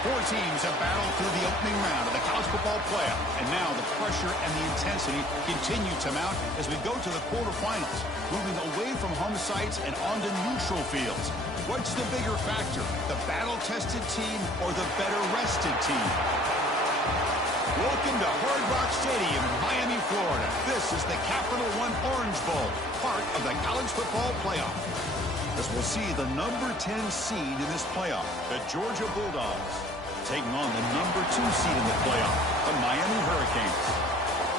Four teams have battled through the opening round of the college football playoff, and now the pressure and the intensity continue to mount as we go to the quarterfinals, moving away from home sites and onto neutral fields. What's the bigger factor, the battle-tested team or the better-rested team? Welcome to Hard Rock Stadium in Miami, Florida. This is the Capital One Orange Bowl, part of the college football playoff. As we'll see the number 10 seed in this playoff, the Georgia Bulldogs, taking on the number 2 seed in the playoff, the Miami Hurricanes.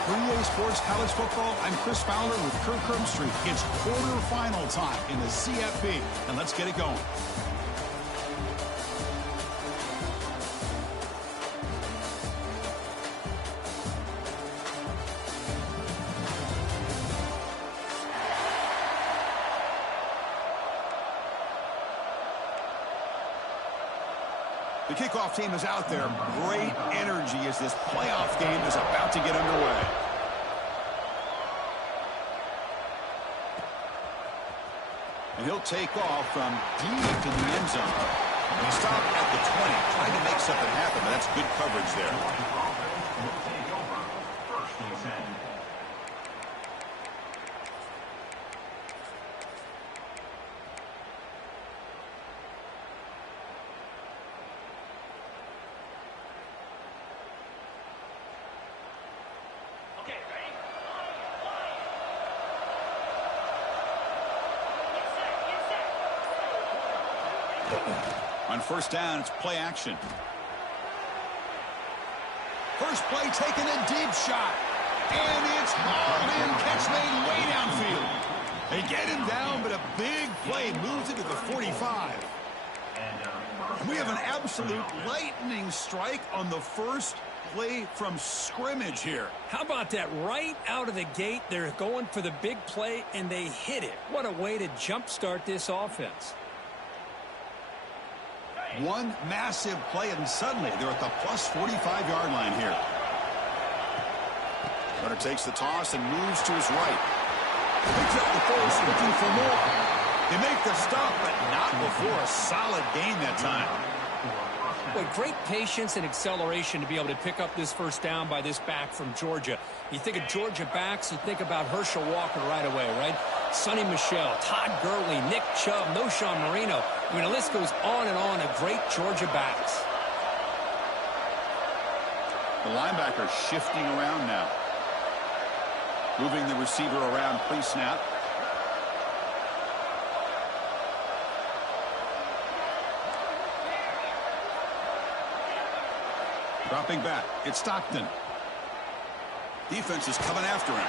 For EA Sports College Football, I'm Chris Fowler with Kirk Herbstreit. It's quarterfinal time in the CFP, and let's get it going. The kickoff team is out there. Great energy as this playoff game is about to get underway. And he'll take off from deep in the end zone. And he stopped at the 20, trying to make something happen, but that's good coverage there. On first down, it's play action. First play, taking a deep shot. And it's hauled in, catch made way downfield. They get him down, but a big play moves into the 45. And we have an absolute lightning strike on the first play from scrimmage here. How about that? Right out of the gate, they're going for the big play, and they hit it. What a way to jumpstart this offense. One massive play, and suddenly they're at the plus 45-yard line here. Runner takes the toss and moves to his right. Picks up the first, looking for more. They make the stop, but not before a solid gain that time. Boy, great patience and acceleration to be able to pick up this first down by this back from Georgia. You think of Georgia backs, you think about Herschel Walker right away, right? Sonny Michel, Todd Gurley, Nick Chubb, Knowshon Moreno. I mean, the list goes on and on of great Georgia backs. The linebacker shifting around now. Moving the receiver around pre-snap. Dropping back, it's Stockton. Defense is coming after him.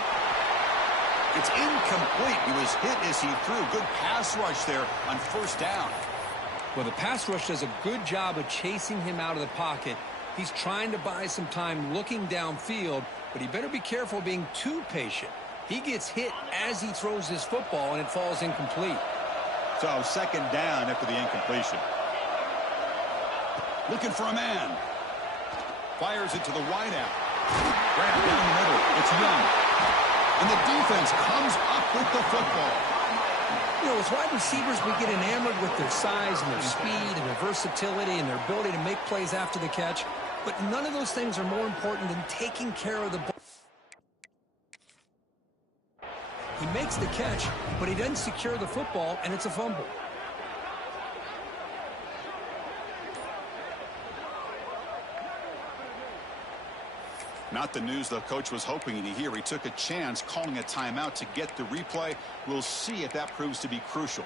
It's incomplete. He was hit as he threw. Good pass rush there on first down. Well, the pass rush does a good job of chasing him out of the pocket. He's trying to buy some time looking downfield, but he better be careful being too patient. He gets hit as he throws his football, and it falls incomplete. So second down after the incompletion. Looking for a man. Fires it to the wideout. Grab down the middle. It's Young. And the defense comes up with the football. You know, as wide receivers, we get enamored with their size and their speed and their versatility and their ability to make plays after the catch. But none of those things are more important than taking care of the ball. He makes the catch, but he doesn't secure the football, and it's a fumble. Not the news the coach was hoping to hear. He took a chance calling a timeout to get the replay. We'll see if that proves to be crucial.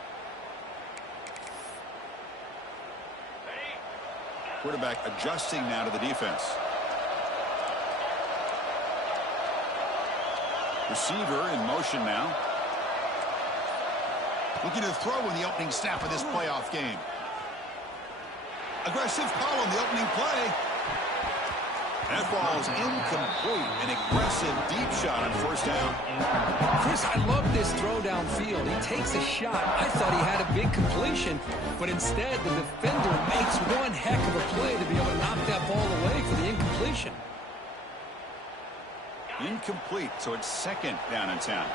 Quarterback adjusting now to the defense. Receiver in motion now. Looking to throw in the opening snap of this playoff game. Aggressive call on the opening play. That ball's incomplete. An aggressive deep shot on first down. Chris, I love this throw downfield. He takes a shot. I thought he had a big completion, but instead the defender makes one heck of a play to be able to knock that ball away for the incompletion. Incomplete, so it's second down and 10.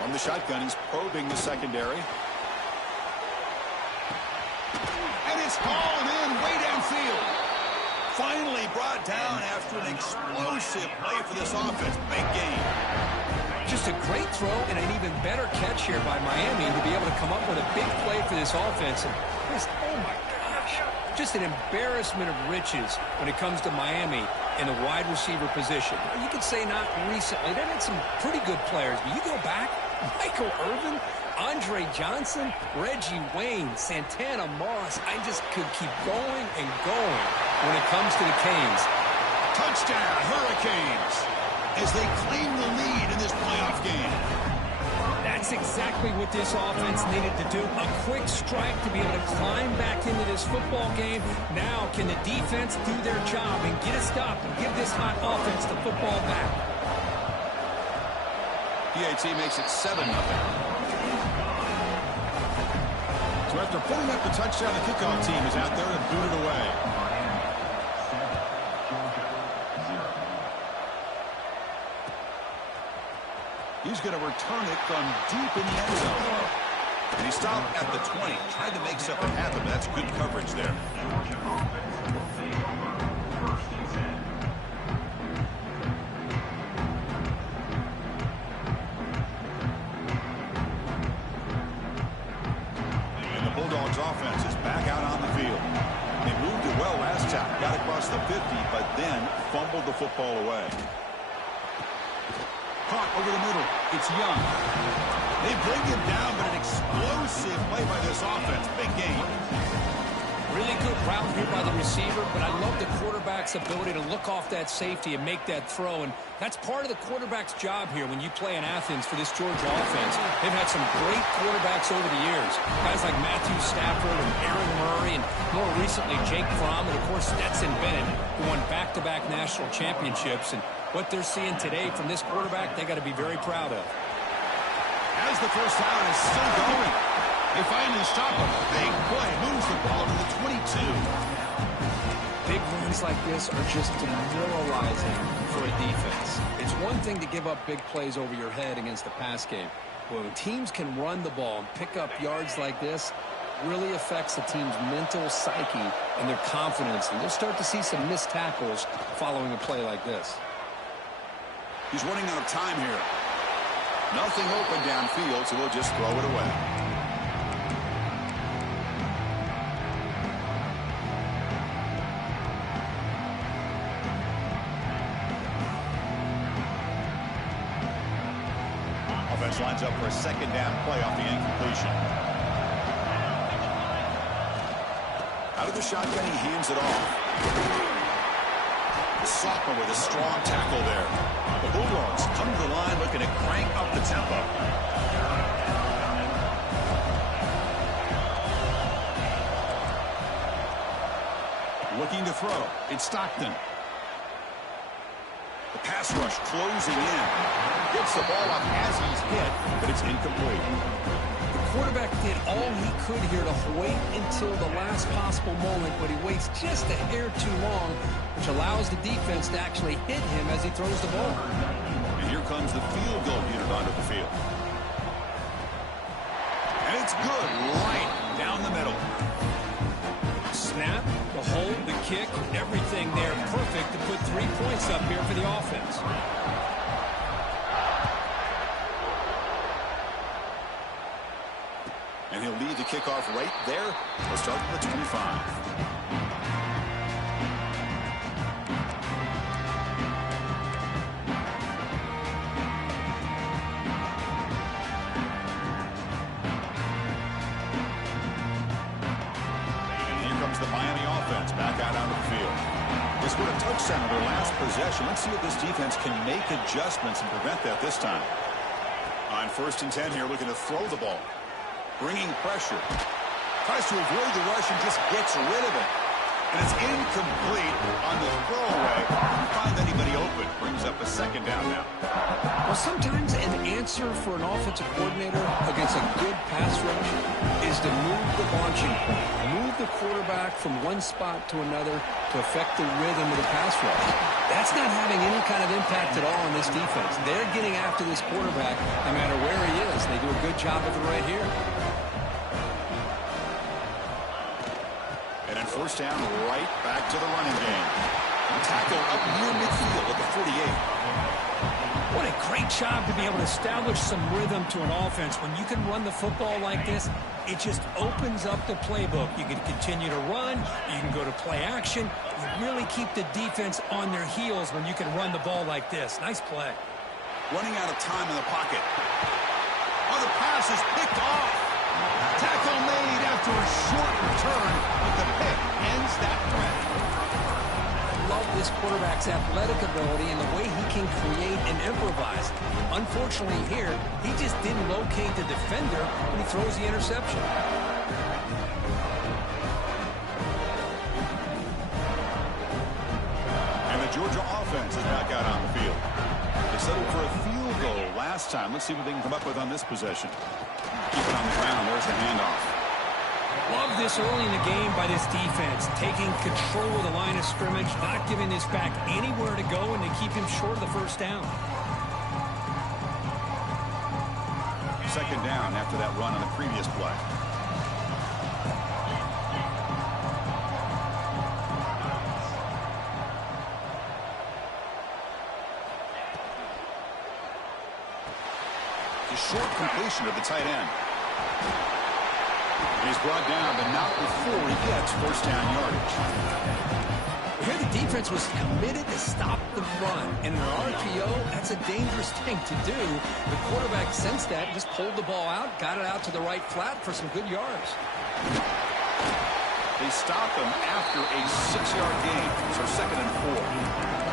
From the shotgun, he's probing the secondary. And it's hauled in way downfield. Finally brought down after an explosive play for this offense. Big game. Just a great throw and an even better catch here by Miami to be able to come up with a big play for this offense. And just, oh my gosh, just an embarrassment of riches when it comes to Miami in the wide receiver position. You could say not recently. They've had some pretty good players, but you go back, Michael Irvin, Andre Johnson, Reggie Wayne, Santana Moss. I just could keep going and going when it comes to the Canes. Touchdown, Hurricanes, as they claim the lead in this playoff game. That's exactly what this offense needed to do. A quick strike to be able to climb back into this football game. Now can the defense do their job and get a stop and give this hot offense the football back? PAT makes it 7-0. So after putting up the touchdown, the kickoff team is out there to boot it away. He's going to return it from deep in the end zone. And he stopped at the 20. Tried to make something happen, but that's good coverage there. And the Bulldogs offense is back out on the field. They moved it well last time. Got across the 50, but then fumbled the football away. Caught over the middle. It's Young. They bring him down, but an explosive play by this offense. Big game. Really good route here by the receiver, but I love the quarterback's ability to look off that safety and make that throw. And that's part of the quarterback's job here when you play in Athens for this Georgia offense. They've had some great quarterbacks over the years. Guys like Matthew Stafford and Aaron Murray, and more recently Jake Fromm, and of course Stetson Bennett, who won back-to-back national championships. And what they're seeing today from this quarterback, they got to be very proud of. As the first down is still going. They finally stop him. Big play. Moves the ball to the 22. Big runs like this are just demoralizing for a defense. It's one thing to give up big plays over your head against the pass game. But when teams can run the ball and pick up yards like this, really affects the team's mental psyche and their confidence. And you'll start to see some missed tackles following a play like this. He's running out of time here. Nothing open downfield, so they'll just throw it away. Offense lines up for a second down play off the incompletion. Out of the shotgun, he hands it off. The sophomore with a strong tackle there. The Bulldogs come to the line looking to crank up the tempo. Looking to throw. It's Stockton. The pass rush closing in. Gets the ball up as he's hit, but it's incomplete. The quarterback did all he could here to wait until the last possible moment, but he waits just a hair too long, which allows the defense to actually hit him as he throws the ball. And here comes the field goal unit onto the field. And it's good, right down the middle. Snap, the hold, the kick, everything there perfect to put 3 points up here for the offense. And he'll lead the kickoff right there. We'll start at the 25. The Miami offense back out onto the field. They scored a touchdown on their last possession. Let's see if this defense can make adjustments and prevent that this time. On 1st and 10 here, looking to throw the ball. Bringing pressure. Tries to avoid the rush and just gets rid of it. And it's incomplete on the throwaway. Couldn't find anybody open. Brings up a second down now. Well, sometimes an answer for an offensive coordinator against a good pass rush is to move the launching point. Move the quarterback from one spot to another to affect the rhythm of the pass rush. That That's not having any kind of impact at all on this defense. They're getting after this quarterback no matter where he is. They do a good job of it right here. And then first down, right back to the running game. Tackle up near midfield at the 48. What a great job to be able to establish some rhythm to an offense. When you can run the football like this, it just opens up the playbook. You can continue to run. You can go to play action. You really keep the defense on their heels when you can run the ball like this. Nice play. Running out of time in the pocket. Oh, the pass is picked off. Tackle made after a short return, but the pick ends that threat. I love this quarterback's athletic ability and the way he can create and improvise. Unfortunately here, he just didn't locate the defender when he throws the interception. And the Georgia offense is back out on the field. They settled for a field goal last time. Let's see what they can come up with on this possession. Keep it on the ground. There's the handoff. Love this early in the game by this defense, taking control of the line of scrimmage, not giving this back anywhere to go, and to keep him short of the first down. Second down after that run on the previous play. The short completion of the tight end. And he's brought down, but not before he gets first down yardage. Here the defense was committed to stop the run. And in an RPO, that's a dangerous thing to do. The quarterback sensed that, just pulled the ball out, got it out to the right flat for some good yards. They stop him after a 6-yard gain, so second and 4.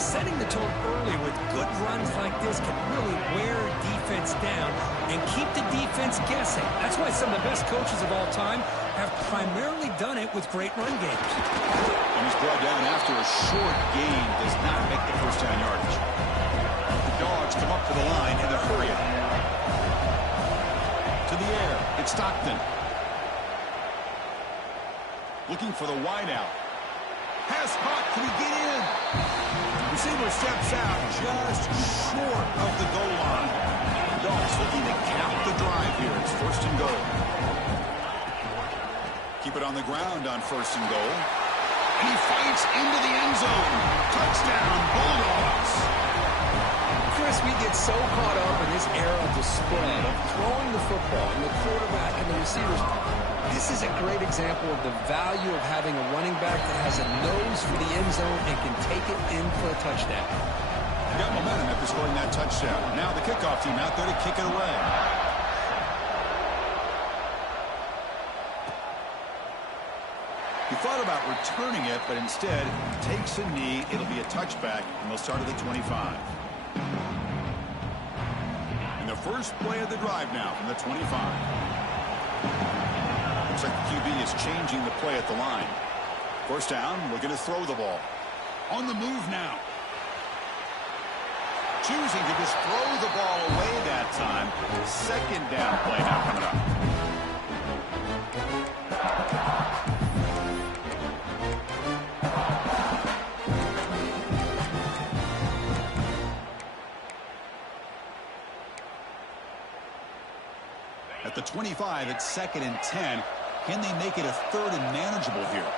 Setting the tone early with good runs like this can really wear a defense down and keep the defense guessing. That's why some of the best coaches of all time have primarily done it with great run games. And he's brought down after a short gain, does not make the first down yardage. The Dogs come up to the line in a hurry. To the air, it's Stockton. Looking for the wideout. Pass caught, can he get in? Receiver steps out just short of the goal line. Dogs looking to cap the drive here. It's first and goal. Keep it on the ground on first and goal. And he fights into the end zone. Touchdown, Bulldogs. Chris, we get so caught up in this era of the spread, of throwing the football, and the quarterback and the receivers. This is a great example of the value of having a running back that has a nose for the end zone and can take it in for a touchdown. Got momentum after scoring that touchdown. Now the kickoff team out there to kick it away. He thought about returning it, but instead takes a knee. It'll be a touchback, and they'll start at the 25. And the first play of the drive now from the 25. Looks like the QB is changing the play at the line. First down, we're going to throw the ball. On the move now. Choosing to just throw the ball away that time. Second down play now coming up. At the 25, it's second and 10. Can they make it a third and manageable here?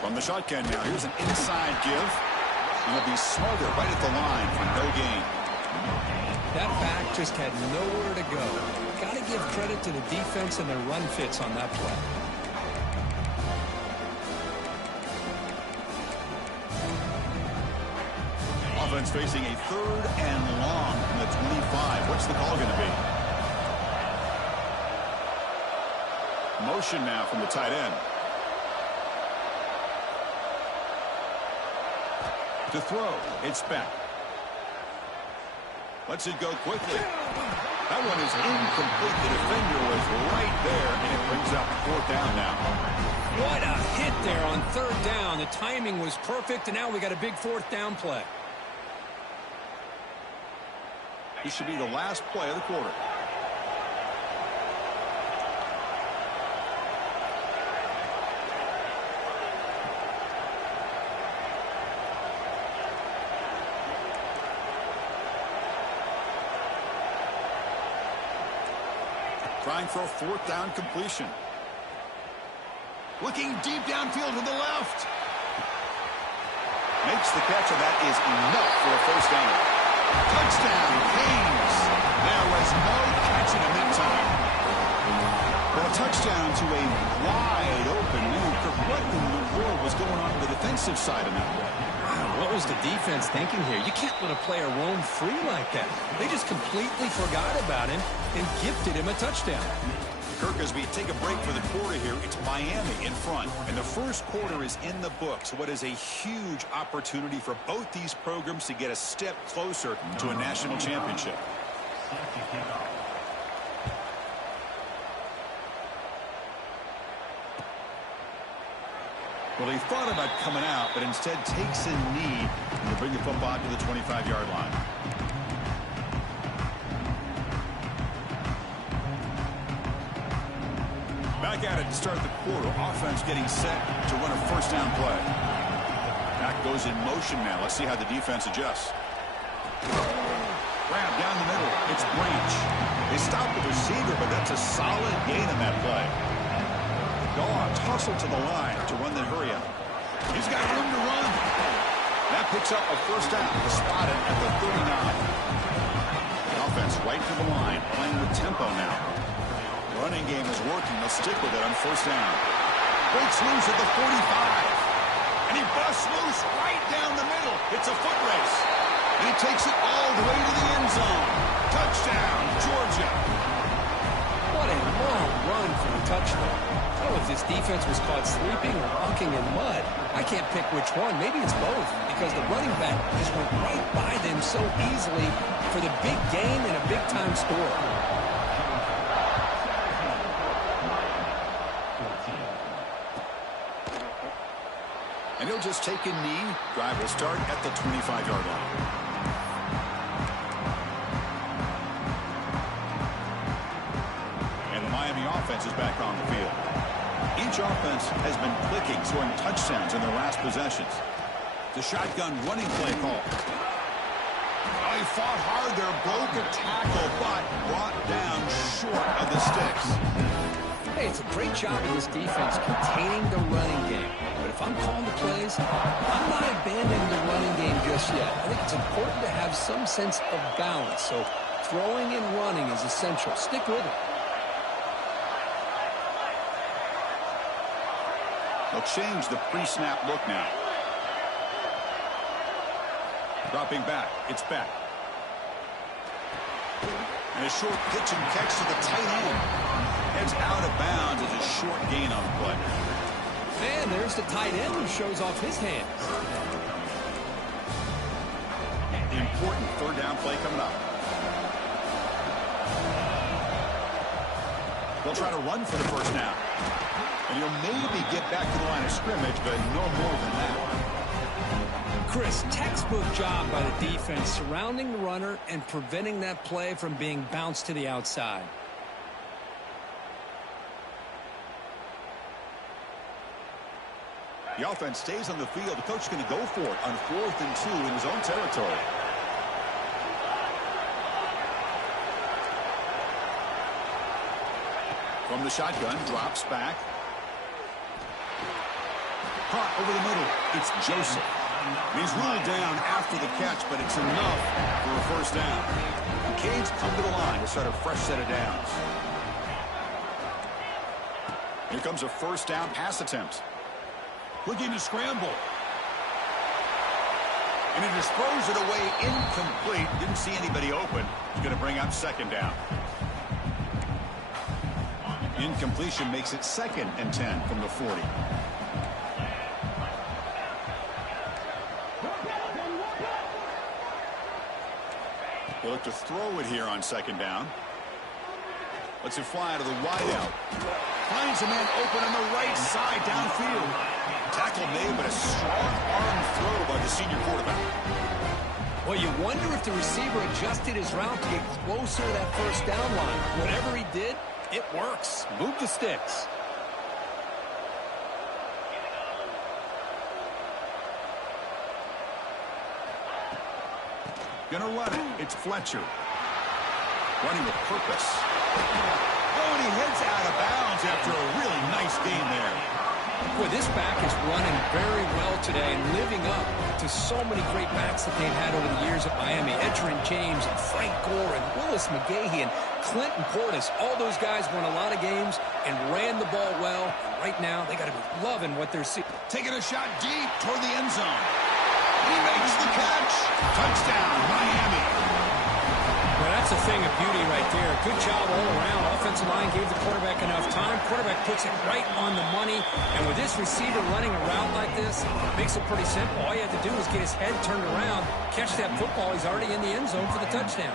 From the shotgun now, here's an inside give. And he'll be smarter right at the line for no gain. That back just had nowhere to go. Got to give credit to the defense and their run fits on that play. Offense facing a third and long from the 25. What's the call going to be? Motion now from the tight end. To throw, it's Beck. Lets it go quickly. That one is incomplete. The defender was right there, and it brings up fourth down now. What a hit there on third down. The timing was perfect, and now we got a big fourth down play. This should be the last play of the quarter. Trying for a fourth down completion. Looking deep downfield to the left. Makes the catch, and that is enough for a first down. Touchdown, Canes. There was no catching him in time. Well, a touchdown to a wide open man. What in the world was going on the defensive side of that play? What was the defense thinking here? You can't let a player roam free like that. They just completely forgot about him and gifted him a touchdown. Kirk, as we take a break for the quarter here, it's Miami in front, and the first quarter is in the books. What is a huge opportunity for both these programs to get a step closer to a national championship. Well, he thought about coming out, but instead takes a knee and will bring the football to the 25-yard line. Back at it to start the quarter. Offense getting set to run a first down play. Back goes in motion now. Let's see how the defense adjusts. Grab down the middle. It's Branch. They stop the receiver, but that's a solid gain on that play. Dogs hustle to the line to run the hurry up. He's got room to run. That picks up a first down to spot it at the 39. The offense right to the line, playing with tempo now. Running game is working. They'll stick with it on first down. Breaks loose at the 45. And he busts loose right down the middle. It's a foot race. And he takes it all the way to the end zone. Touchdown, Georgia. What a long run for a touchdown. I don't know if this defense was caught sleeping or walking in mud. I can't pick which one. Maybe it's both, because the running back just went right by them so easily for the big gain and a big-time score. And he'll just take a knee. Drive will start at the 25-yard line. And the Miami offense is back on the field. Each offense has been clicking, scoring touchdowns in their last possessions. The shotgun running play call. Oh, he fought hard there, broke a tackle, but brought down short of the sticks. Hey, it's a great job of this defense containing the running game. But if I'm calling the plays, I'm not abandoning the running game just yet. I think it's important to have some sense of balance. So throwing and running is essential. Stick with it. They'll change the pre-snap look now. Dropping back. It's back. And a short pitch and catch to the tight end. Heads out of bounds as a short gain on the play. And there's the tight end who shows off his hands. The important third down play coming up. They'll try to run for the first down. And he'll maybe get back to the line of scrimmage, but no more than that. Chris, textbook job by the defense surrounding the runner and preventing that play from being bounced to the outside. The offense stays on the field. The coach is going to go for it on 4th and 2 in his own territory. From the shotgun, drops back. Caught over the middle. It's Joseph. He's ruled down after the catch, but it's enough for a first down. The Canes come to the line to start a fresh set of downs. Here comes a first down pass attempt. Looking to scramble. And he just throws it away incomplete. Didn't see anybody open. He's going to bring up second down. Incompletion makes it 2nd and 10 from the 40. They look to throw it here on 2nd down. Lets it fly to the wideout. Finds a man open on the right side downfield. Tackle made, but a strong arm throw by the senior quarterback. Well, you wonder if the receiver adjusted his route to get closer to that first down line. Whatever he did, it works. Move the sticks. Gonna run it. It's Fletcher. Running with purpose. Oh, and he heads out of bounds after a really nice game there. Boy, this back is running very well today and living up to so many great backs that they've had over the years at Miami. Edgerrin James and Frank Gore and Willis McGahee and Clinton Portis. All those guys won a lot of games and ran the ball well. Right now, they got to be loving what they're seeing. Taking a shot deep toward the end zone. He makes the catch. Touchdown, Miami. Well, that's a thing of beauty right there. Good job all around. Offensive line gave the quarterback enough time. Quarterback puts it right on the money. And with this receiver running around like this, it makes it pretty simple. All you have to do is get his head turned around, catch that football. He's already in the end zone for the touchdown.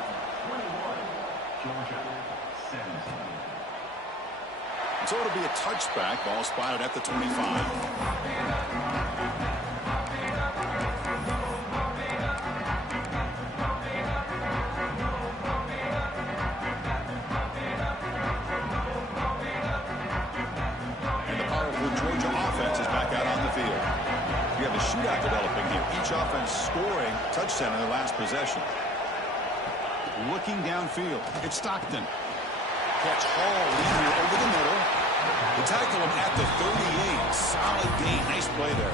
So it'll be a touchback. Ball spotted at the 25. Shootout developing here. Each offense scoring touchdown in their last possession. Looking downfield. It's Stockton. Catch Hall leader over the middle. They tackle him at the 38. Solid gain. Nice play there.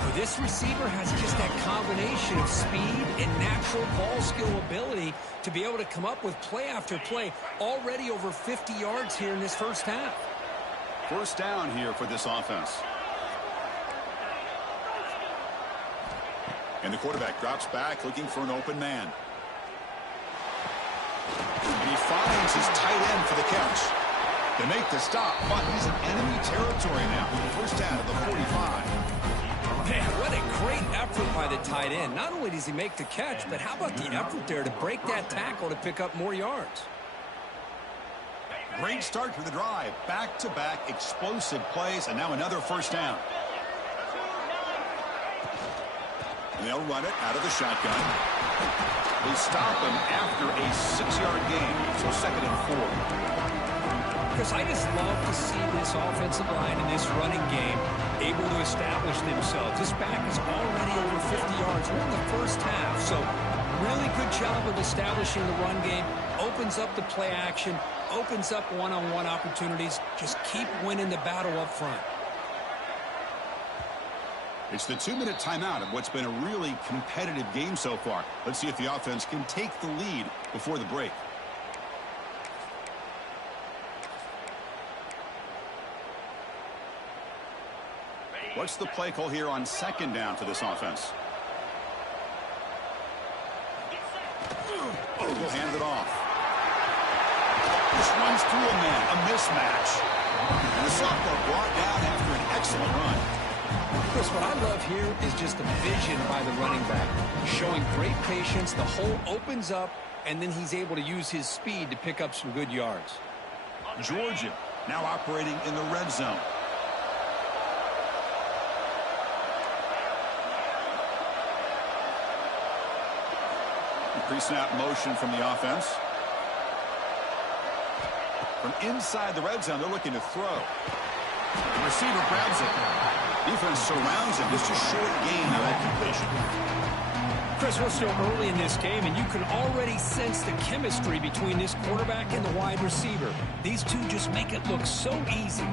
Well, this receiver has just that combination of speed and natural ball skill ability to be able to come up with play after play. Already over 50 yards here in this first half. First down here for this offense. And the quarterback drops back looking for an open man. And he finds his tight end for the catch. They make the stop, but he's in enemy territory now. First down at the 45. Man, what a great effort by the tight end. Not only does he make the catch, but how about the effort there to break that tackle to pick up more yards? Great start to the drive. Back-to-back explosive plays, and now another first down. And they'll run it out of the shotgun. They stop him after a 6-yard gain. So 2nd and 4. Because I just love to see this offensive line in this running game able to establish themselves. This back is already over 50 yards. We're in the first half. So really good job of establishing the run game. Opens up the play action. Opens up one-on-one opportunities. Just keep winning the battle up front. It's the 2-minute timeout of what's been a really competitive game so far. Let's see if the offense can take the lead before the break. What's the play call here on 2nd down for this offense? We'll hand it off. This runs through a man, a mismatch. And the sophomore brought down after an excellent run. Chris, what I love here is just the vision by the running back. Showing great patience, the hole opens up, and then he's able to use his speed to pick up some good yards. Georgia now operating in the red zone. Pre-snap motion from the offense. From inside the red zone, they're looking to throw. The receiver grabs it. Defense surrounds him. Just a short gain on that completion. Chris, we're still early in this game, and you can already sense the chemistry between this quarterback and the wide receiver. These two just make it look so easy.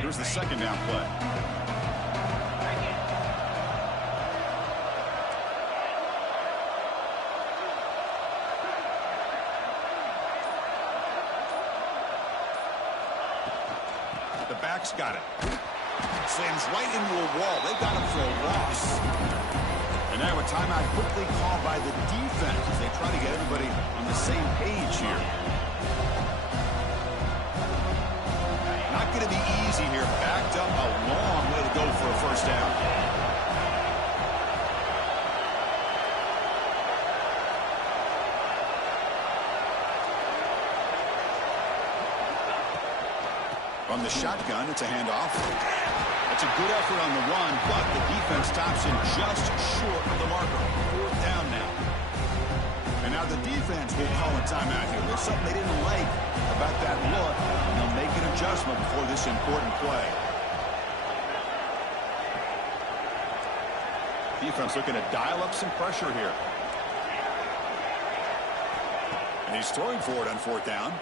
Here's the 2nd down play. The back's got it. Slams right into a wall. They've got him for a loss. And now a timeout quickly called by the defense as they try to get everybody on the same page here. Not going to be easy here. Backed up a long way to go for a first down. From the shotgun, it's a handoff. It's a good effort on the run, but the defense stops him just short of the marker. 4th down now. And now the defense will call a timeout here. There's something they didn't like about that look, and they'll make an adjustment before this important play. Defense looking to dial up some pressure here. And he's throwing for it on fourth down.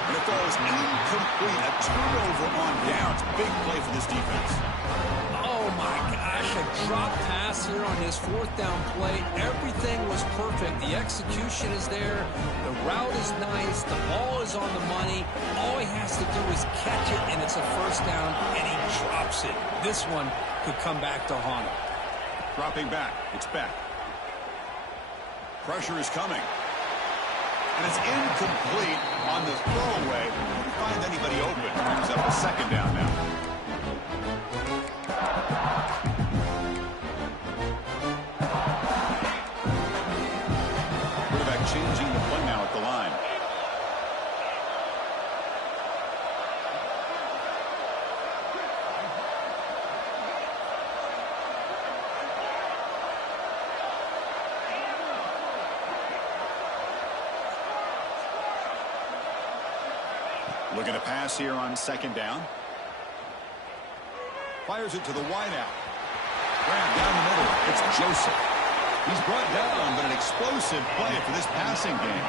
And it goes incomplete. A turnover on downs. Big play for this defense. Oh, my gosh. A drop pass here on this fourth down play. Everything was perfect. The execution is there. The route is nice. The ball is on the money. All he has to do is catch it, and it's a first down, and he drops it. This one could come back to haunt him. Dropping back. It's back. Pressure is coming. And it's incomplete on the throwaway. Couldn't find anybody open. Brings up a second down now. Quarterback changing the play now at the line. Looking to pass here on second down. Fires it to the wideout. Graham down the middle. It's Joseph. He's brought down, but an explosive play for this passing game.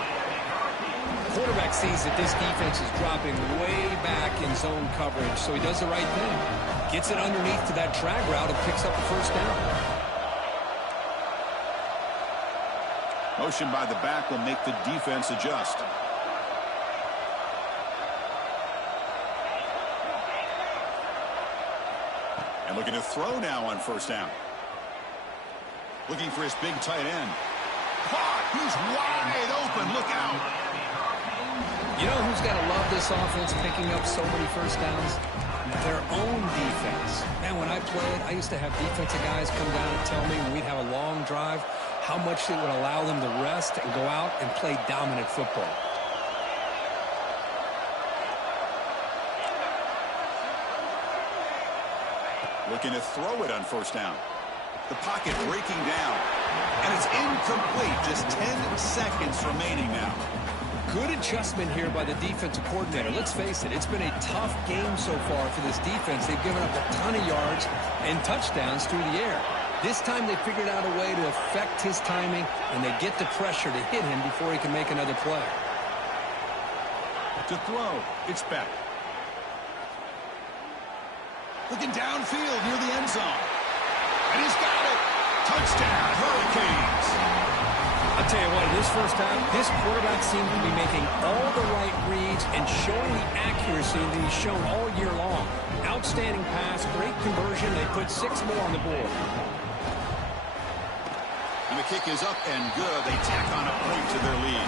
Quarterback sees that this defense is dropping way back in zone coverage, so he does the right thing. Gets it underneath to that drag route and picks up the first down. Motion by the back will make the defense adjust. And looking to throw now on first down. Looking for his big tight end. Caught! He's wide open. Look out. You know who's got to love this offense picking up so many first downs? Their own defense. Man, when I played, I used to have defensive guys come down and tell me when we'd have a long drive how much it would allow them to rest and go out and play dominant football. Looking to throw it on first down. The pocket breaking down. And it's incomplete. Just 10 seconds remaining now. Good adjustment here by the defensive coordinator. Let's face it, it's been a tough game so far for this defense. They've given up a ton of yards and touchdowns through the air. This time they figured out a way to affect his timing, and they get the pressure to hit him before he can make another play. To throw, it's back. Looking downfield near the end zone. And he's got it. Touchdown, Hurricanes. I'll tell you what, in this first half, this quarterback seemed to be making all the right reads and showing the accuracy that he's shown all year long. Outstanding pass, great conversion. They put 6 more on the board. And the kick is up and good. They tack on a point to their lead.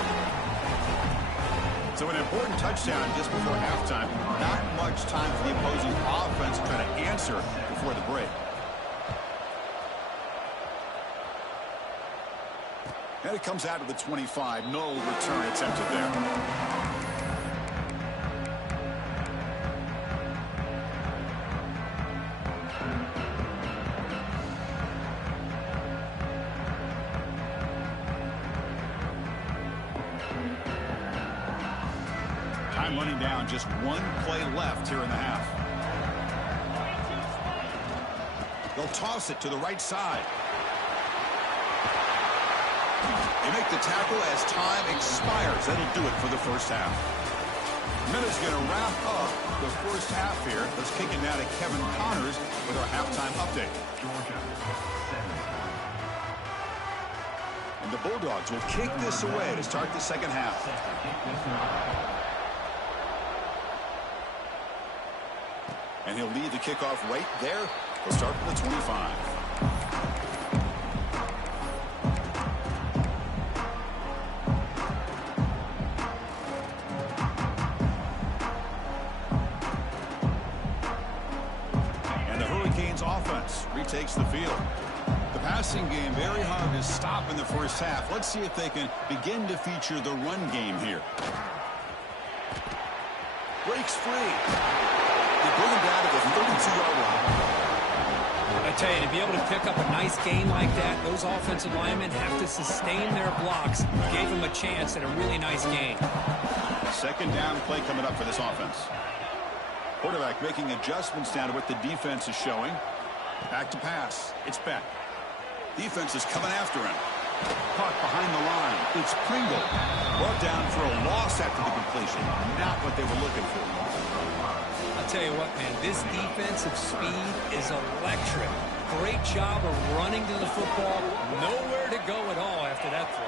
So an important touchdown just before halftime. Not much time for the opposing offense to try to answer before the break. And it comes out of the 25. No return attempted there. Time running down, just one play left here in the half. They'll toss it to the right side. They make the tackle as time expires. That'll do it for the first half. Minute's going to wrap up the first half here. Let's kick it now to Kevin Connors with our halftime update. And the Bulldogs will kick this away to start the second half. And he'll lead the kickoff right there. He'll start from the 25. And the Hurricanes offense retakes the field. The passing game very hard to stop in the first half. Let's see if they can begin to feature the run game here. Breaks free. They bring him down to the 32-yard line. I Tell you, to be able to pick up a nice gain like that, those offensive linemen have to sustain their blocks. Gave them a chance at a really nice gain. Second down play coming up for this offense. Quarterback making adjustments down to what the defense is showing. Back to pass. It's Beck. Defense is coming after him. Caught behind the line. It's Pringle. Brought down for a loss after the completion. Not what they were looking for. I'll tell you what, man, this defensive speed is electric. Great job of running to the football. Nowhere to go at all after that throw.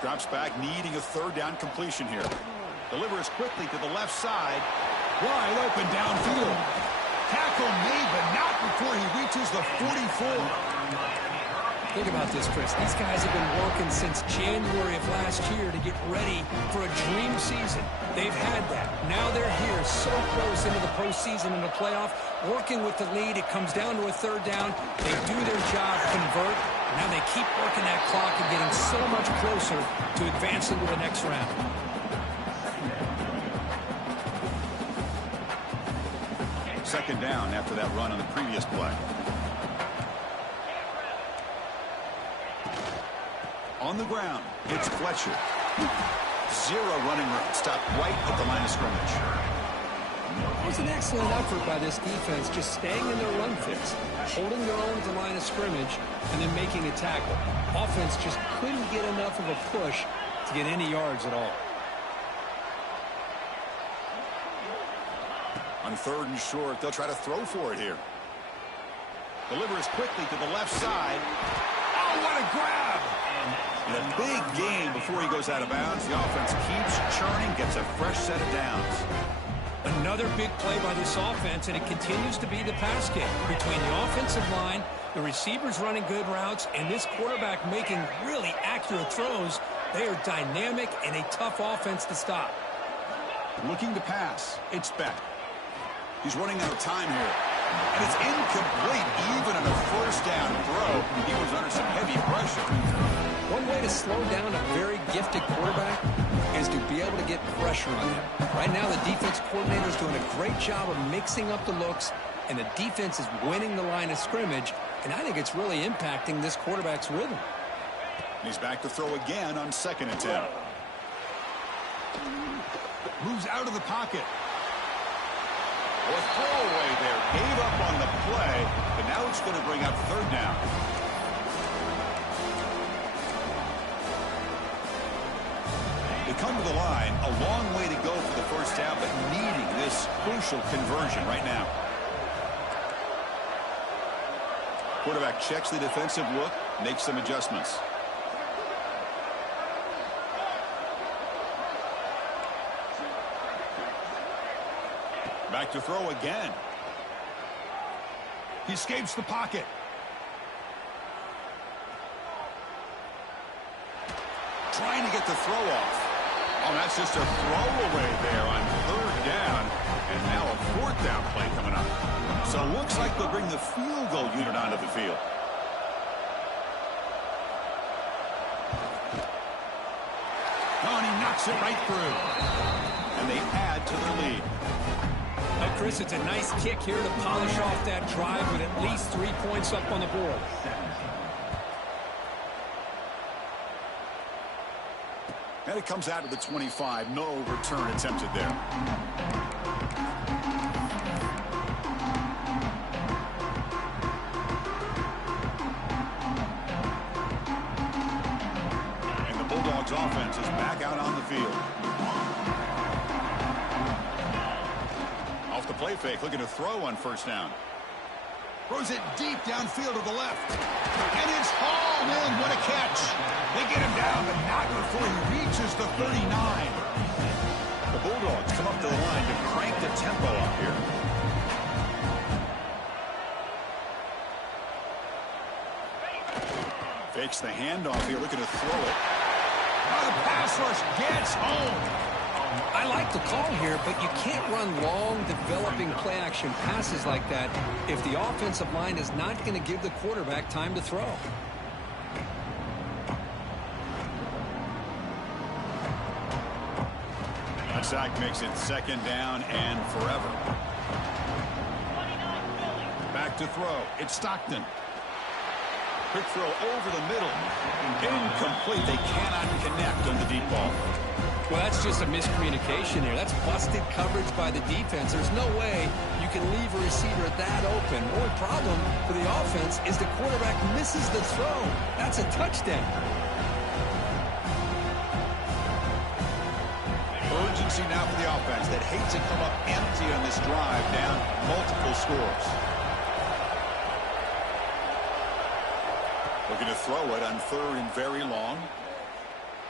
Drops back, needing a third down completion here. Delivers quickly to the left side. Wide open downfield. Tackle made, but not before he reaches the 44. Think about this, Chris. These guys have been working since January of last year to get ready for a dream season. They've had that. Now they're here so close into the postseason and the playoff, working with the lead. It comes down to a third down. They do their job, convert. Now they keep working that clock and getting so much closer to advancing to the next round. Second down after that run on the previous play. On the ground, it's Fletcher. Zero running room. Stopped right at the line of scrimmage. It was an excellent effort by this defense, just staying in their run fits, holding their own at the line of scrimmage, and then making a tackle. Offense just couldn't get enough of a push to get any yards at all. On third and short, they'll try to throw for it here. Delivers quickly to the left side. Oh, what a grab! And a big gain before he goes out of bounds. The offense keeps churning, gets a fresh set of downs. Another big play by this offense, and it continues to be the pass game between the offensive line, the receivers running good routes, and this quarterback making really accurate throws. They are dynamic and a tough offense to stop. Looking to pass. It's Beck. He's running out of time here. And it's incomplete, even on a first down throw. He was under some heavy pressure. One way to slow down a very gifted quarterback is to be able to get pressure on him. Right now, the defense coordinator is doing a great job of mixing up the looks, and the defense is winning the line of scrimmage, and I think it's really impacting this quarterback's rhythm. He's back to throw again on second and 10. Moves out of the pocket. A throwaway there. Gave up on the play, but now it's going to bring up third down. They come to the line, a long way to go for the first down, but needing this crucial conversion right now. Quarterback checks the defensive look, makes some adjustments. Back to throw again. He escapes the pocket. Trying to get the throw off. Oh, that's just a throwaway there on third down. And now a fourth down play coming up. So it looks like they'll bring the field goal unit onto the field. Oh, and he knocks it right through. And they add to their lead. Chris, it's a nice kick here to polish off that drive with at least 3 points up on the board. And it comes out to the 25. No return attempted there. And the Bulldogs offense is back out on the field. Off the play fake, looking to throw on first down. Throws it deep downfield to the left. And it's hauled in. What a catch. They get him down, but not before he reaches the 39. The Bulldogs come up to the line to crank the tempo up here. Fakes the handoff here, looking to throw it. Now the pass rush gets home. I like the call here, but you can't run long, developing play-action passes like that if the offensive line is not going to give the quarterback time to throw. sack makes it second down and forever. Back to throw. It's Stockton. Quick throw over the middle. Incomplete. They cannot connect on the deep ball. Well, that's just a miscommunication here. That's busted coverage by the defense. There's no way you can leave a receiver that open. The only problem for the offense is the quarterback misses the throw. That's a touchdown. Urgency now for the offense that hates to come up empty on this drive, down multiple scores. Looking to throw it on third and very long.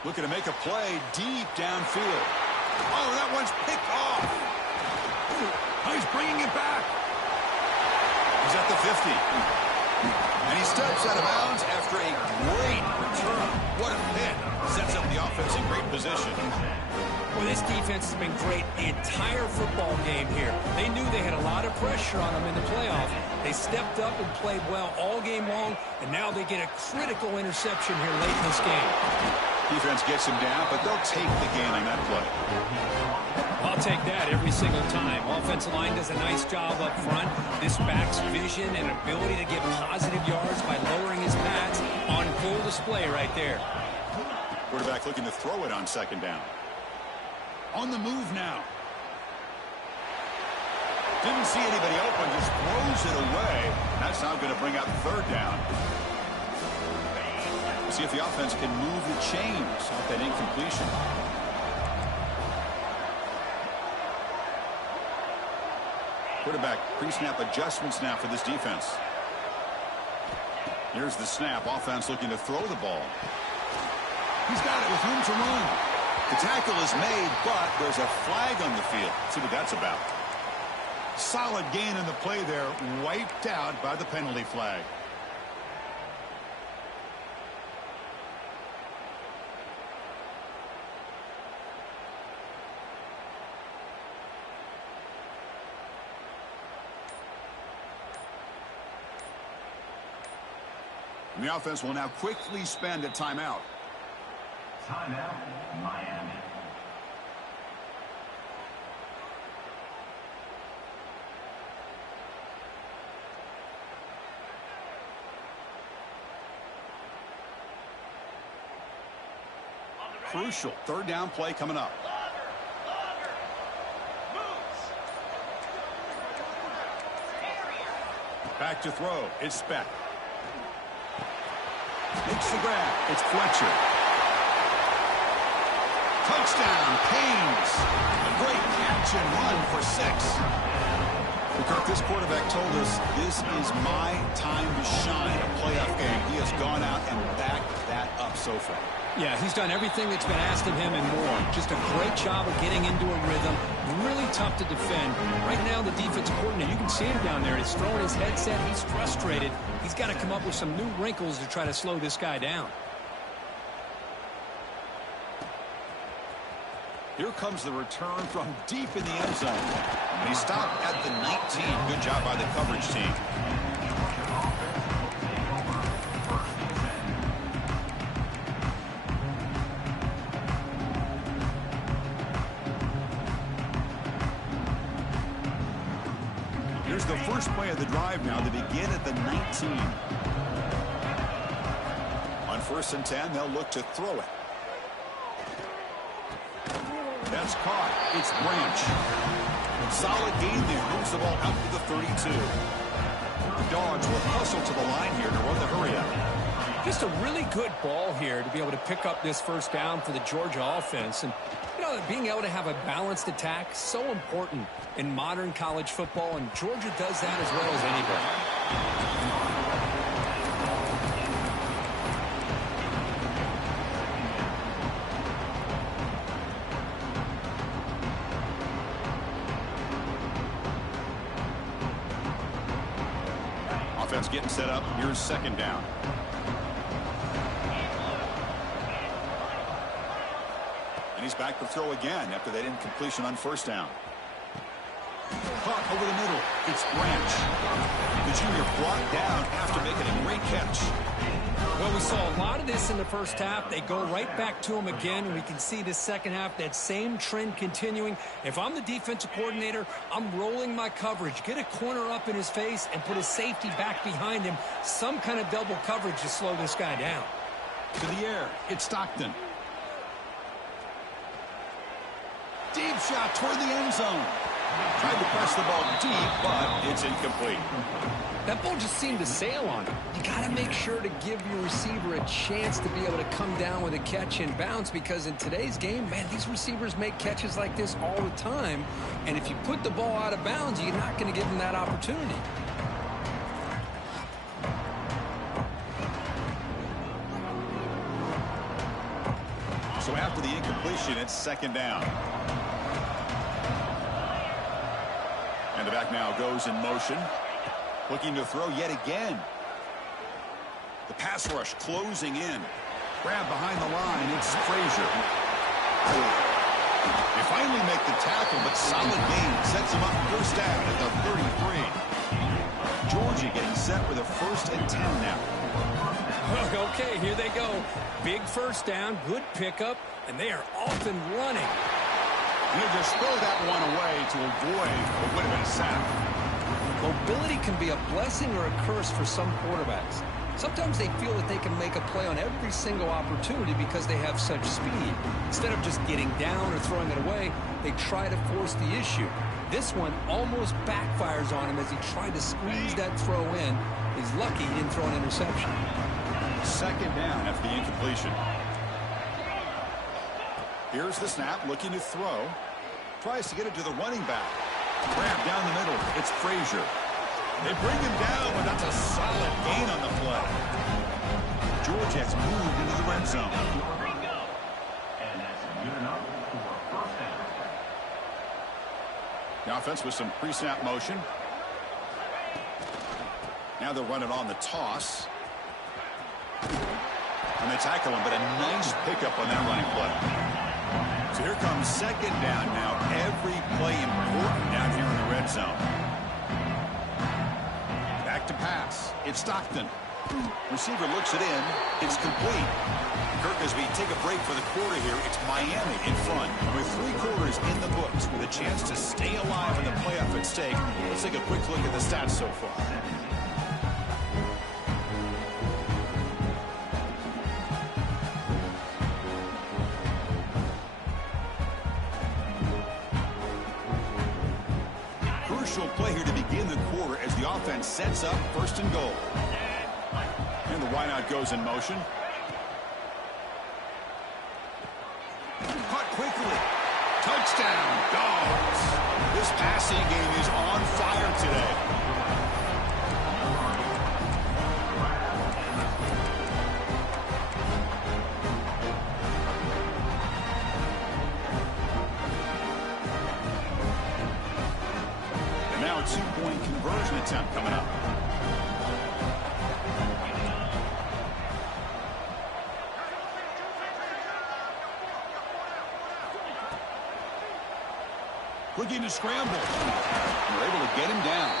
Looking to make a play deep downfield. Oh, that one's picked off. Oh, he's bringing it back. He's at the 50. And he steps out of bounds after a great return. What a hit. Sets up the offense in great position. Well, this defense has been great the entire football game here. They knew they had a lot of pressure on them in the playoff. They stepped up and played well all game long, and now they get a critical interception here late in this game. Defense gets him down, but they'll take the gain on that play. I'll take that every single time. Offensive line does a nice job up front. This back's vision and ability to get positive yards by lowering his pads on full display right there. Quarterback looking to throw it on second down. On the move now. Didn't see anybody open, just throws it away. That's now going to bring out third down. We'll see if the offense can move the chains off that incompletion. Quarterback pre-snap adjustments now for this defense. Here's the snap. Offense looking to throw the ball. He's got it with room to run. The tackle is made, but there's a flag on the field. Let's see what that's about. Solid gain in the play there, wiped out by the penalty flag. And the offense will now quickly spend a timeout. Timeout, Miami. Crucial third down play coming up. Back to throw. It's Speck. Makes the grab. It's Fletcher. Touchdown, Canes. A great catch and run for 6. Kirk, this quarterback told us this is my time to shine, a playoff game. He has gone out and backed that up so far. Yeah, he's done everything that's been asked of him and more. Just a great job of getting into a rhythm. Really tough to defend. Right now, the defensive coordinator, you can see him down there. He's throwing his headset. He's frustrated. He's got to come up with some new wrinkles to try to slow this guy down. Here comes the return from deep in the end zone. And he stopped at the 19. Good job by the coverage team. Here's the first play of the drive now. They begin at the 19. On 1st and 10, they'll look to throw it. That's caught. It's Branch. Solid gain there. Moves the ball out to the 32. The Dogs will hustle to the line here to run the hurry up. Just a really good ball here to be able to pick up this first down for the Georgia offense. And, you know, being able to have a balanced attack, so important in modern college football, and Georgia does that as well as anybody. Offense getting set up. Here's second down. And he's back to throw again after that incompletion on 1st down. Caught over the middle. It's Branch. The junior brought down after making a great catch. Well, we saw a lot of this in the first half. They go right back to him again, and we can see the second half, that same trend continuing. If I'm the defensive coordinator, I'm rolling my coverage. Get a corner up in his face and put a safety back behind him. Some kind of double coverage to slow this guy down. To the air, it's Stockton. Deep shot toward the end zone. Tried to press the ball deep, but it's incomplete. That ball just seemed to sail on him. You got to make sure to give your receiver a chance to be able to come down with a catch and bounce, because in today's game, man, these receivers make catches like this all the time. And if you put the ball out of bounds, you're not going to give them that opportunity. So after the incompletion, it's second down. And the back now goes in motion. Looking to throw yet again. The pass rush closing in. Grab behind the line. It's Frazier. They finally make the tackle, but solid gain. Sets them up first down at the 33. Georgia getting set with a 1st and 10 now. Okay, here they go. Big first down, good pickup, and they are off and running. He'll just throw that one away to avoid what would have been a sack. Mobility can be a blessing or a curse for some quarterbacks. Sometimes they feel that they can make a play on every single opportunity because they have such speed. Instead of just getting down or throwing it away, they try to force the issue. This one almost backfires on him as he tried to squeeze that throw in. He's lucky he didn't throw an interception. Second down after the incompletion. Here's the snap, looking to throw. Tries to get it to the running back. Grab down the middle. It's Frazier. They bring him down, but that's a solid gain on the play. Georgia has moved into the red zone. And that's good enough for a first down. The offense with some pre-snap motion. Now they'll run it on the toss. And they tackle him, but a nice pickup on that running play. So here comes second down now. Every play important down here in the red zone. Back to pass. It's Stockton. Receiver looks it in. It's complete. Kirk, as we take a break for the quarter here, it's Miami in front with 3 quarters in the books with a chance to stay alive in the playoff at stake. Let's take a quick look at the stats so far. Play here to begin the quarter as the offense sets up 1st and goal. And the wideout goes in motion. Caught quickly. Touchdown, Dogs. This passing game is on fire today. Two-point conversion attempt coming up. Looking to scramble. They're able to get him down.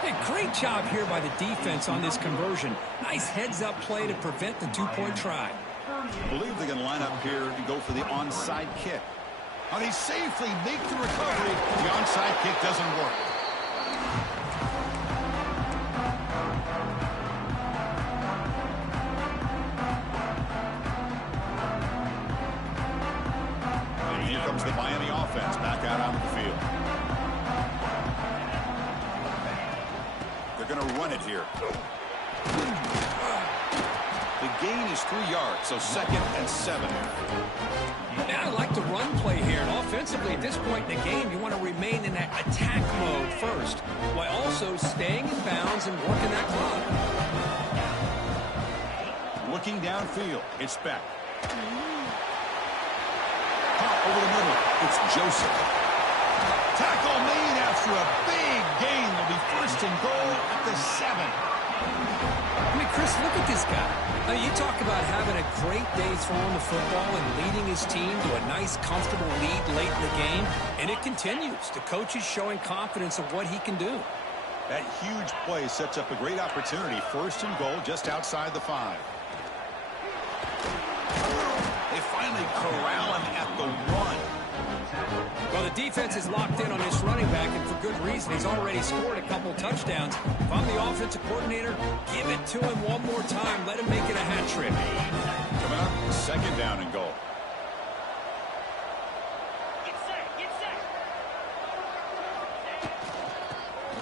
Hey, great job here by the defense on this conversion. Nice heads-up play to prevent the 2-point try. I believe they're going to line up here and go for the onside kick. How they safely make the recovery. The onside kick doesn't work. And here comes the Miami offense back out onto the field. They're going to run it here. The gain is 3 yards, so 2nd and 7. Yeah, I like the run play here. And offensively, at this point in the game, you want to remain in that attack mode first, while also staying in bounds and working that clock. Looking downfield, it's Beck. Pop over the middle, it's Joseph. Tackle made after a big gain. Will be 1st and goal at the 7. I mean, Chris, look at this guy. I mean, you talk about having a great day throwing the football and leading his team to a nice, comfortable lead late in the game, and it continues. The coach is showing confidence of what he can do. That huge play sets up a great opportunity. First and goal just outside the 5. They finally corral him at the 1. Well, the defense is locked in on this running back, and for good reason. He's already scored a couple touchdowns. If I'm the offensive coordinator, give it to him one more time. Let him make it a hat trick. Coming up, second down and goal.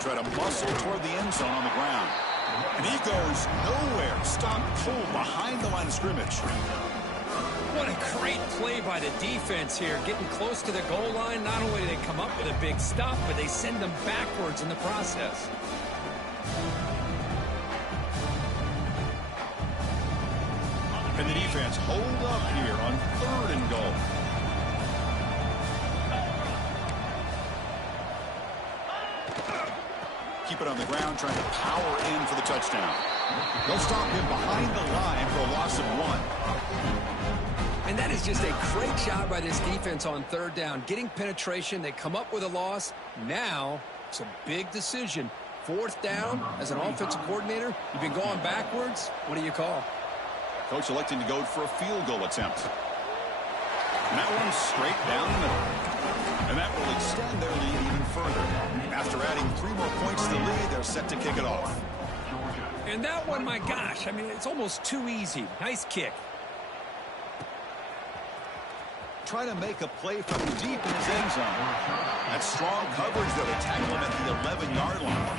Try to muscle toward the end zone on the ground. And he goes nowhere. Stop, pull behind the line of scrimmage. What a great play by the defense here. Getting close to the goal line, not only do they come up with a big stop, but they send them backwards in the process. And the defense hold up here on third and goal. Keep it on the ground, trying to power in for the touchdown. They'll stop him behind the line for a loss of 1. And that is just a great job by this defense on third down. Getting penetration, they come up with a loss. Now, it's a big decision. Fourth down, as an offensive coordinator, you've been going backwards. What do you call? Coach electing to go for a field goal attempt. And that one's straight down the middle. And that will extend their lead even further. After adding 3 more points to the lead, they're set to kick it off. And that one, my gosh, I mean, it's almost too easy. Nice kick. Try to make a play from deep in his end zone. That strong coverage, though, to tackle him at the 11-yard line.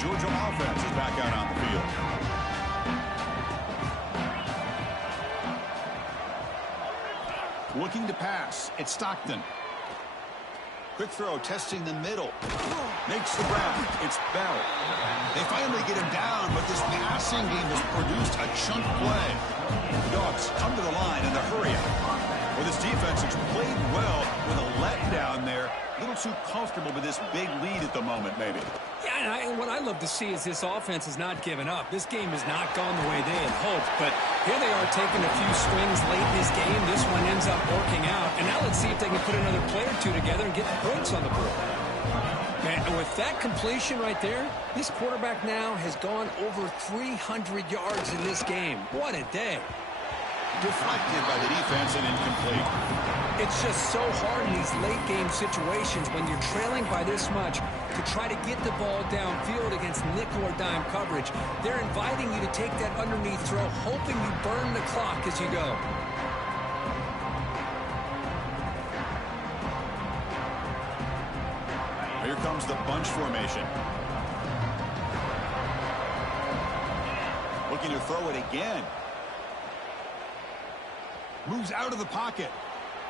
Georgia offense is back out on the field. Looking to pass. It's Stockton. Quick throw, testing the middle. Makes the ground. It's Bell. They finally get him down, but this passing game has produced a chunk play. The Dogs come to the line in the hurry-up. Well, this defense has played well with a letdown there. A little too comfortable with this big lead at the moment, maybe. Yeah, and what I love to see is this offense has not given up. This game has not gone the way they had hoped, but here they are taking a few swings late in this game. This one ends up working out, and now let's see if they can put another play or two together and get the points on the board. Man, and with that completion right there, this quarterback now has gone over 300 yards in this game. What a day. Deflected by the defense and incomplete. It's just so hard in these late-game situations when you're trailing by this much to try to get the ball downfield against nickel or dime coverage. They're inviting you to take that underneath throw, hoping you burn the clock as you go. Here comes the bunch formation. Looking to throw it again. Moves out of the pocket.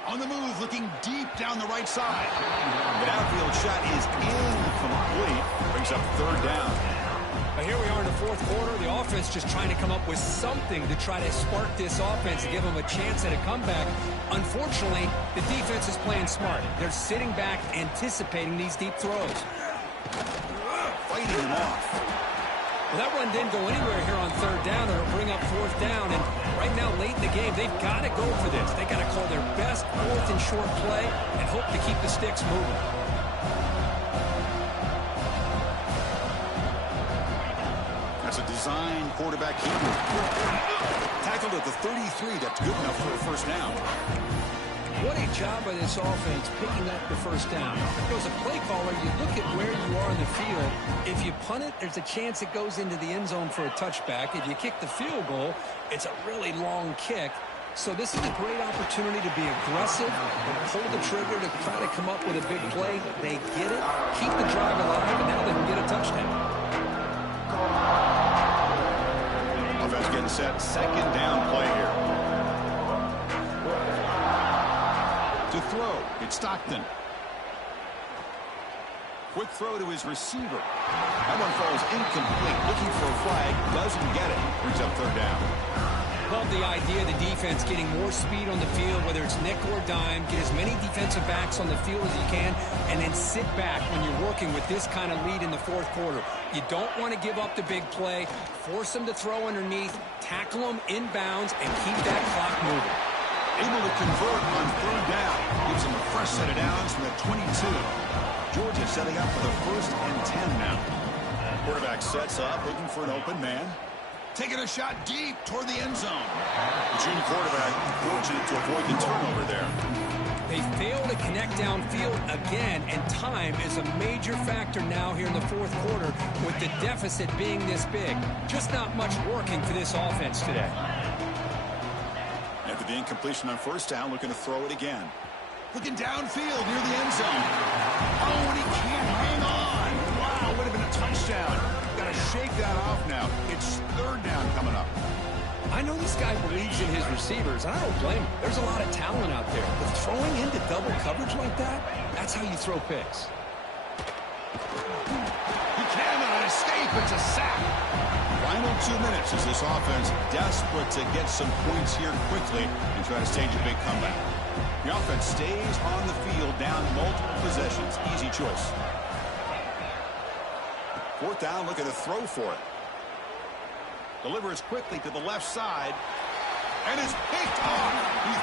On the move, looking deep down the right side. The downfield shot is incomplete. Brings up third down. But here we are in the fourth quarter. The offense just trying to come up with something to try to spark this offense and give them a chance at a comeback. Unfortunately, the defense is playing smart. They're sitting back, anticipating these deep throws. Fighting him off. Well, that run didn't go anywhere here on third down. It'll bring up fourth down. And right now, late in the game, they've got to go for this. They got to call their best fourth and short play and hope to keep the sticks moving. That's a design quarterback keeper. Tackled at the 33. That's good enough for a first down. What a job by this offense picking up the first down. As a play caller, you look at where you are in the field. If you punt it, there's a chance it goes into the end zone for a touchback. If you kick the field goal, it's a really long kick. So this is a great opportunity to be aggressive, pull the trigger to try to come up with a big play. They get it, keep the drive alive, and now they can get a touchdown. Offense getting set. Second down play here. To throw, it's Stockton. Quick throw to his receiver. That one falls incomplete. Looking for a flag, doesn't get it. Brings up third down. love the idea of the defense getting more speed on the field, whether it's nickel or dime, get as many defensive backs on the field as you can, and then sit back when you're working with this kind of lead in the fourth quarter. You don't want to give up the big play, force them to throw underneath, tackle them inbounds, and keep that clock moving. Able to convert on third down. Gives them a fresh set of downs from the 22. Georgia setting up for the 1st and 10 now. Quarterback sets up, looking for an open man. Taking a shot deep toward the end zone. The junior quarterback fortunate to avoid the turnover there. They fail to connect downfield again, and time is a major factor now here in the fourth quarter with the deficit being this big. Just not much working for this offense today. After the incompletion on first down, looking to throw it again. Looking downfield near the end zone. Oh, and he can't hang on. Wow, would have been a touchdown. Got to shake that off now. It's third down coming up. I know this guy believes in his receivers, and I don't blame him. There's a lot of talent out there. But throwing into double coverage like that, that's how you throw picks. He cannot escape. It's a sack. Final 2 minutes as this offense desperate to get some points here quickly and try to stage a big comeback. The offense stays on the field down multiple possessions. Easy choice. Fourth down, looking to throw for it. Delivers quickly to the left side. And it's picked off. He